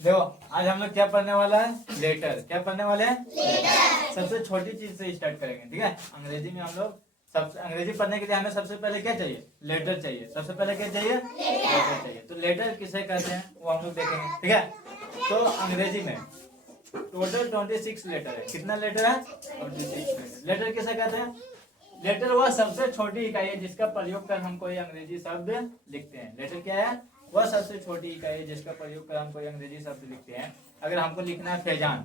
देखो आज हम लोग क्या पढ़ने वाला है, लेटर। क्या पढ़ने वाले हैं, लेटर। सबसे छोटी चीज से स्टार्ट करेंगे, ठीक है। अंग्रेजी में हम लोग अंग्रेजी पढ़ने के लिए हमें सबसे पहले क्या चाहिए, लेटर चाहिए। सबसे पहले क्या चाहिए, लेटर चाहिए। तो लेटर किसे कहते हैं वो हम लोग देखेंगे, ठीक है। तो अंग्रेजी में टोटल 26 लेटर है। कितना लेटर है, 26 लेटर। लेटर किसे कहते हैं, लेटर वह सबसे छोटी इकाई है जिसका प्रयोग कर हम कोई अंग्रेजी शब्द लिखते हैं। लेटर क्या है, वह सबसे छोटी इकाई है जिसका प्रयोग कर हम कोई अंग्रेजी शब्द लिखते हैं। अगर हमको लिखना है फैजान,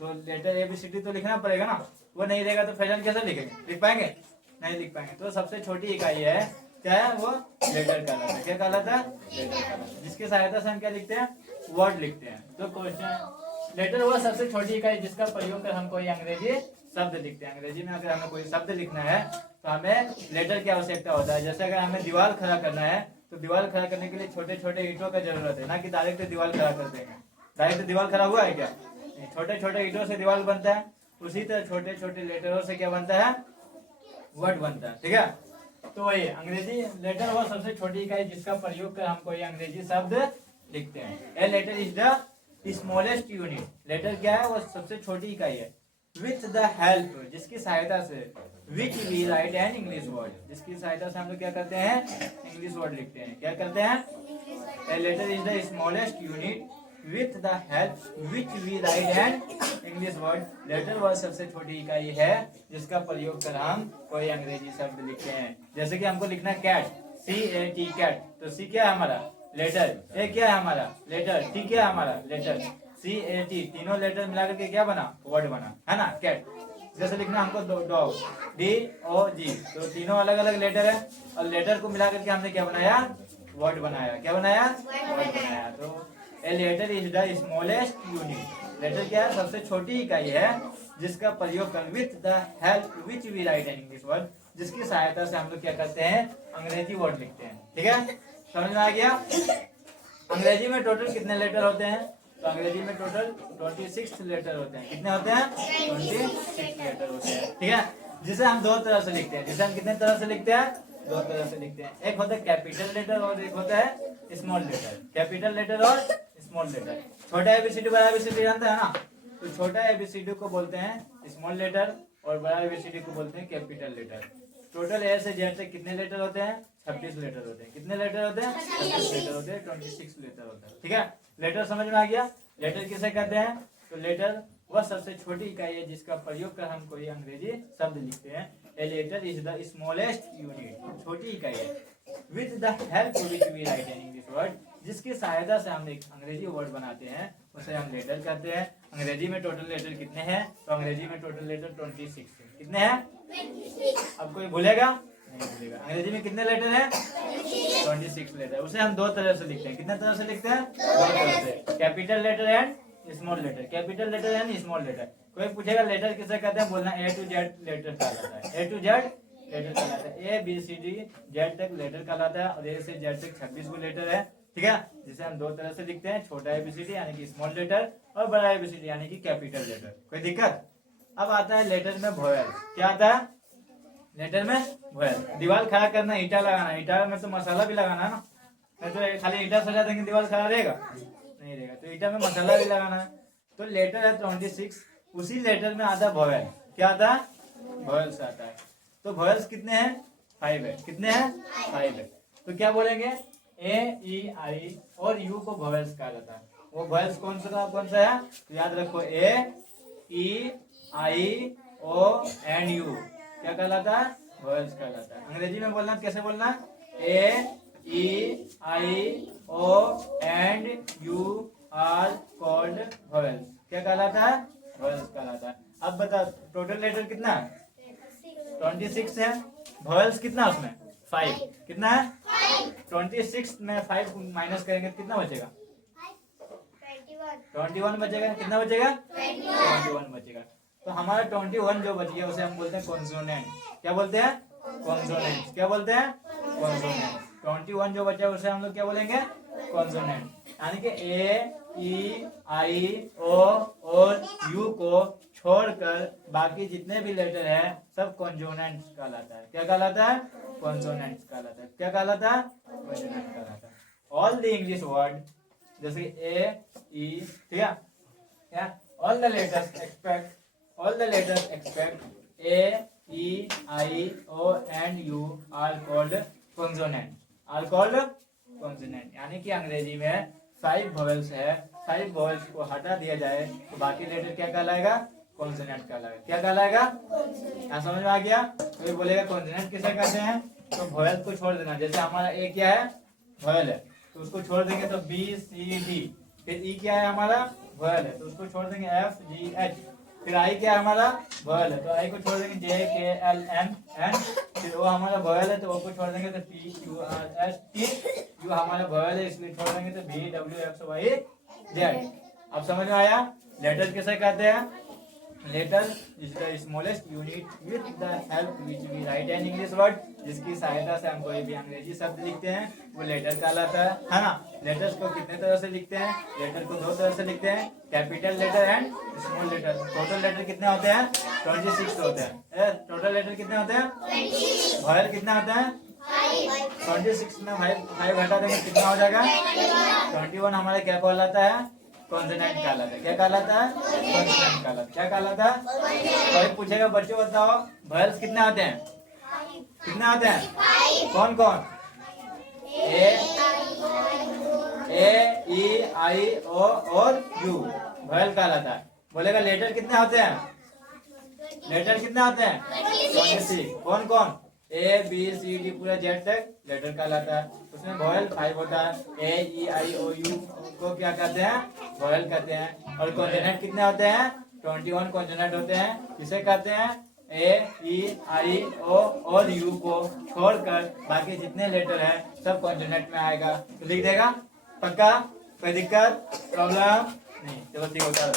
तो लेटर ABCD तो लिखना पड़ेगा ना। वो नहीं रहेगा तो फैजान कैसे लिखेंगे, लिख पाएंगे, नहीं लिख पाएंगे। तो सबसे छोटी इकाई है, क्या है वो, लेटर कहलाता है। क्या कहलाता है, लेटर कहलाता है। जिसकी सहायता से हम क्या लिखते हैं, वर्ड लिखते हैं। तो क्वेश्चन, लेटर वह सबसे छोटी इकाई जिसका प्रयोग कर हम कोई अंग्रेजी शब्द लिखते हैं। अंग्रेजी में अगर हमें कोई शब्द लिखना है तो हमें लेटर की आवश्यकता होता है। जैसे अगर हमें दीवार खड़ा करना है तो दीवार खड़ा करने के लिए छोटे छोटे ईंटों का जरूरत है, ना कि डायरेक्ट दीवार खड़ा कर देंगे। डायरेक्ट दीवार खड़ा हुआ है क्या, छोटे छोटे ईंटों से दीवार बनता है। उसी तरह छोटे छोटे लेटरों से क्या बनता है, वर्ड बनता है, ठीक है। तो वही अंग्रेजी लेटर वह सबसे छोटी इकाई जिसका प्रयोग कर हम कोई अंग्रेजी शब्द लिखते हैं। A letter is the smallest unit. Letter क्या है, वो सबसे छोटी इकाई है। विथ द हेल्प, जिसकी सहायता से, which we write an English word, जिसकी सहायता से हम लोग क्या करते हैं, इंग्लिश वर्ड लिखते हैं। क्या करते हैं, a letter is the smallest unit with the help which we write an English word. Letter वह सबसे छोटी इकाई है जिसका प्रयोग कर हम कोई अंग्रेजी शब्द लिखते हैं। जैसे कि हमको लिखना है कैट, CAT कैट, तो C क्या है हमारा, लेटर। A क्या है हमारा, लेटर। T क्या है हमारा, लेटर। CAT तीनों लेटर मिलाकर के क्या बना, वर्ड बना, है ना, कैट। जैसे लिखना हमको डॉग, DOG, तो तीनों अलग अलग लेटर है और लेटर को मिलाकर के हमने क्या बनाया, वर्ड बनाया। क्या बनाया, वर्ड बनाया। तो a letter is the smallest unit. Letter क्या है, सबसे छोटी इकाई है जिसका प्रयोग कर with the help which we write an English word, जिसकी सहायता से हम लोग क्या करते हैं, अंग्रेजी वर्ड लिखते हैं, ठीक है। समझ में आ गया। अंग्रेजी में टोटल कितने लेटर होते हैं, तो अंग्रेजी में टोटल 26 लेटर होते हैं। कितने होते हैं, 26 लेटर होते हैं, ठीक है। जिसे हम दो तरह से लिखते हैं। जिसे हम कितने तरह से लिखते हैं, दो तरह से लिखते हैं। एक होता है कैपिटल लेटर और एक होता है स्मॉल लेटर। कैपिटल लेटर और स्मॉल लेटर। छोटा ABCD बड़ा ABCD जानता है ना, तो छोटा ABCD को बोलते हैं स्मॉल लेटर और बड़ा ABCD को बोलते हैं कैपिटल लेटर। टोटल A से Z तक कितने लेटर होते हैं, 26 लेटर होते हैं। कितने लेटर होते हैं, 26 लेटर होते हैं, 26 लेटर होता है, ठीक है। लेटर समझ में आ गया। लेटर किसे कहते हैं, तो लेटर वह सबसे छोटी इकाई है जिसका प्रयोग कर हम कोई अंग्रेजी शब्द लिखते हैं। A letter is the smallest unit, छोटी इकाई है। With the help which we write an English word, जिसकी सहायता से हम एक अंग्रेजी वर्ड बनाते हैं, उसे हम लेटर कहते हैं। अंग्रेजी में टोटल लेटर कितने हैं, तो अंग्रेजी में टोटल लेटर 26 है। कितने हैं, अब कोई भूलेगा नहीं भूलेगा। अंग्रेजी में कितने लेटर हैं, 26 लेटर। उसे हम दो तरह से लिखते हैं। कितने तरह से लिखते हैं, दो तरह से, capital letter and small letter. Capital letter and small letter. कोई पूछेगा लेटर किसे कहते हैं, बोलना A to Z लेटर कहलाता है। A to Z लेटर कहलाता है। ABCD Z तक लेटर कहलाता है और A से Z तक 26 गो लेटर है, ठीक है। जिसे हम दो तरह से लिखते हैं, छोटा ABCD यानी कि स्मॉल लेटर और बड़ा ABCD यानी कि कैपिटल लेटर। कोई दिक्कत। अब आता है लेटर में वोवेल। क्या आता है, लेटर में वोवेल। दीवार खड़ा करना, ईटा लगाना, ईटा में तो मसाला भी लगाना है ना, नहीं तो खाली ईटा सजा देंगे दीवार खड़ा रहेगा, नहीं रहेगा। तो ईटा में मसाला भी लगाना है। तो लेटर है 26, उसी लेटर में आता है वोवेल। क्या आता है, वोवेल्स आता है। तो वोवेल्स कितने हैं, 5 है। कितने हैं, 5 है। तो क्या बोलेंगे, A, E, I और U को वोवेल्स कहा जाता है। वो वोवेल्स कौन सा है, तो याद रखो A, E, I, O and U क्या कहलाता है, वोवेल्स कहलाता है। अंग्रेजी में बोलना कैसे बोलना, A, E, I, O and U are called vowels. क्या कहलाता है, वोवेल्स कहलाता है। अब बता टोटल लेटर कितना है, 26 है। वोवेल्स कितना उसमें, 5। कितना है, 26 में 5 माइनस करेंगे कितना बचेगा, 21 बचेगा। कितना बचेगा, 21 बचेगा। तो हमारा 21 जो बच गया उसे हम बोलते हैं कॉन्सोनेंट। क्या बोलते हैं, कॉन्सोनेंट। क्या बोलते हैं, कॉन्सोनेंट। 21 जो बचा उसे हम लोग क्या बोलेंगे, कॉन्सोनेंट। यानी कि A, E, I, O और U को छोड़कर बाकी जितने भी लेटर है सब कॉन्सोनेंट्स कहलाता है। क्या कहलाता है, कॉन्सोनेंट्स कहलाता है। क्या कहलाता है, कॉन्सोनेंट कहलाता है। ऑल द इंग्लिश वर्ड जैसे ए ई, ठीक है, all the letters expect A E I O and U are called consonant, यानी कि अंग्रेजी में 5 वोवेल्स है, 5 वोवेल्स को हटा दिया जाए तो बाकी लेटर क्या कहलाएगा? कॉन्सोनेंट कहलाएगा। क्या कहलाएगा? क्या समझ में आ गया? कोई बोलेगा कॉन्सोनेंट किसे कहते हैं, तो वोवेल को छोड़ देना। जैसे हमारा ए क्या है? वोवेल है, तो उसको छोड़ देंगे तो बी सी डी। फिर ई क्या है? हमारा वोवेल है, तो उसको छोड़ देंगे एफ जी एच। फिर आई क्या है? हमारा वोवेल है, तो आई को छोड़ देंगे जे के एल एन एन। फिर वो हमारा वोवेल है, तो वो को छोड़ देंगे तो P Q R S T. U हमारा वोवेल है, इसलिए छोड़ देंगे तो V W X Y Z. अब समझ में आया? लेटर किसे कहते हैं? Letter is the smallest unit with the help which we write an English word, जिसकी सहायता से हम कोई भी अंग्रेजी शब्द लिखते हैं वो लेटर कहलाता है ना। लेटर्स को कितने तरह से लिखते हैं? लेटर को 2 तरह से लिखते हैं, capital letter and small letter. Total letter कितने होते हैं? 26 होते हैं। टोटल लेटर कितने होते हैं? 20। वोवेल कितने होते हैं? 26 में 5 घटा देंगे, कितना हो जाएगा? 21 हमारा क्या कहलाता है? कॉन्सोनेंट कहलाता है। क्या कहलाता है? कॉन्सोनेंट कहलाता है। क्या कहलाता है? कोई पूछेगा बच्चों बताओ वोवेल्स कितने होते हैं? कितने होते हैं? कौन कौन? ए ई आई ओ और यू वोवेल कहलाता है। बोलेगा लेटर कितने होते हैं? लेटर कितने होते हैं? 26। कौन कौन? ए बी सी डी पूरा जेड तक लेटर कहलाता है। उसमें वोवेल 5 होता है। ए ई आई ओ यू को क्या कहते हैं? वोवेल कहते हैं। और कॉन्सोनेंट कितने होते हैं? 21 कॉन्सोनेंट होते हैं। किसे कहते हैं? ए ई आई ओ और यू को छोड़कर बाकी जितने लेटर है सब कॉन्सोनेंट में आएगा। तो लिख देगा? पक्का? कोई दिक्कत प्रॉब्लम नहीं? चलो ठीक होता है।